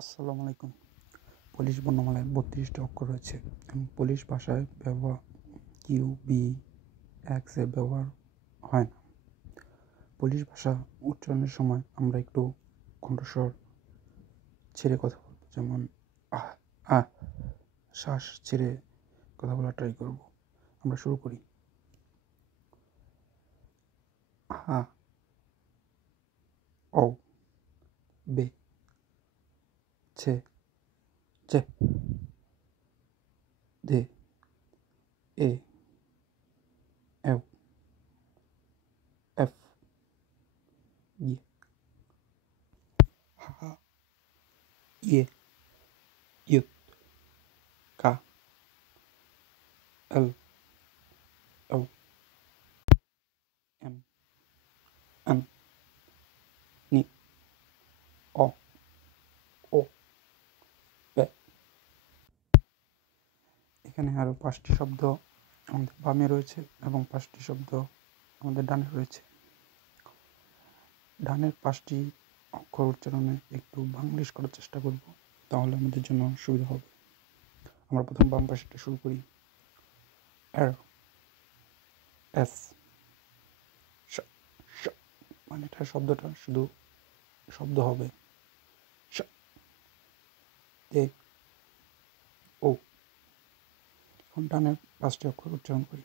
আসসালামু আলাইকুম। পোলিশ বর্ণমালায় ৩২টি অক্ষর রয়েছে এবং পোলিশ ভাষায় কিউ বি এক্স এ ব্যবহার হয় না। পোলিশ ভাষা উচ্চারণের সময় আমরা একটু কণ্ঠস্বর ছেড়ে কথা বলব, যেমন আহ আহ শ্বাস ছেড়ে কথা বলা ট্রাই করব। আমরা শুরু করি। আ ও বে ছে চে দে এ এফ এফ ই হা ইয়ে ইউত কা এল এল এম এন নি অ ও বে। এখানে আরও 5টি শব্দ আমাদের বামে রয়েছে এবং 5টি শব্দ আমাদের ডানে রয়েছে। ডানের 5টি অক্ষর উচ্চারণে একটু বাংলিশ করার চেষ্টা করব, তাহলে আমাদের জন্য সুবিধা হবে। আমরা প্রথম বাম পাশেটা শুরু করি। আর এস মানে এটা শব্দটা শুধু শব্দ হবে। দে ও। এখন ডানের 5টি অক্ষর উচ্চারণ করি।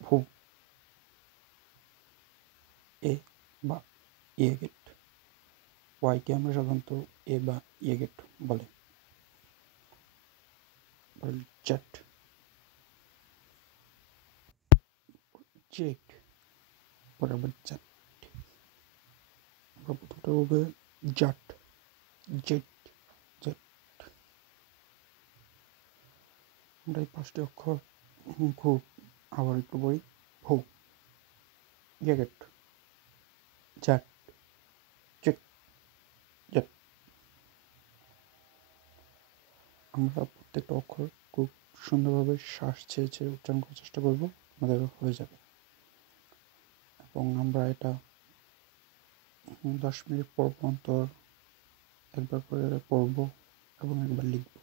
ভু এ বা ইয়ে গেট। ওয়াইকে আমরা সাধারণত এ বা ইয়ে গেট বলে। জেট জেট পরে আবার জাট। আমরা প্রথমটা হবে জাট জেট জেট। আমরা এই 5টি অক্ষর খুব আবার একটু বলি। ভু জ্যাকেট জ্যাট চেক জ্যাট। আমরা প্রত্যেকটা অক্ষর খুব সুন্দরভাবে শ্বাস ছেড়ে ছেড়ে উচ্চারণ করার চেষ্টা করব, আমাদের হয়ে যাবে। এবং আমরা এটা 10 মিনিট পর অন্তর একবার করে পড়ব এবং একবার লিখব।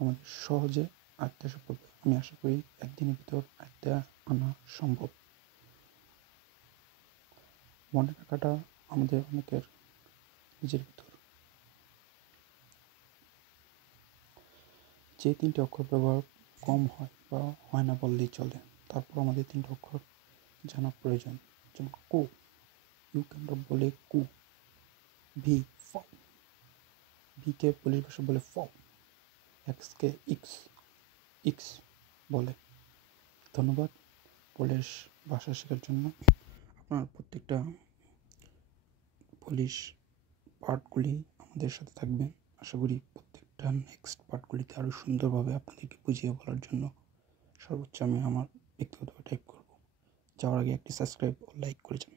আমাদের সহজে আয়ত্তে এসে পড়বে। আমি আশা করি একদিনের ভিতর আয়ত্তে আনা সম্ভব। মনে রাখাটা আমাদের অনেকের নিজের ভিতর। যে 3টি অক্ষর ব্যবহার কম হয় বা হয় না বললেই চলে, তারপর আমাদের 3টি অক্ষর জানা প্রয়োজন। যেমন কু, ইউকে আমরা বলে কু। ভি ফ, ভিকে পোলিশ ভাষা বলে ফ। এক্সকে ইক্স ইক্স বলে। ধন্যবাদ পোলিশ ভাষা শেখার জন্য। আপনার প্রত্যেকটা পোলিশ পার্টগুলি আমাদের সাথে থাকবেন। আশা করি প্রত্যেকটা নেক্সট পার্টগুলিতে আরও সুন্দরভাবে আপনাদেরকে বুঝিয়ে বলার জন্য সর্বোচ্চ আমি আমার ব্যক্তিগতভাবে টাইপ করব। যাওয়ার আগে একটি সাবস্ক্রাইব ও লাইক করে যান।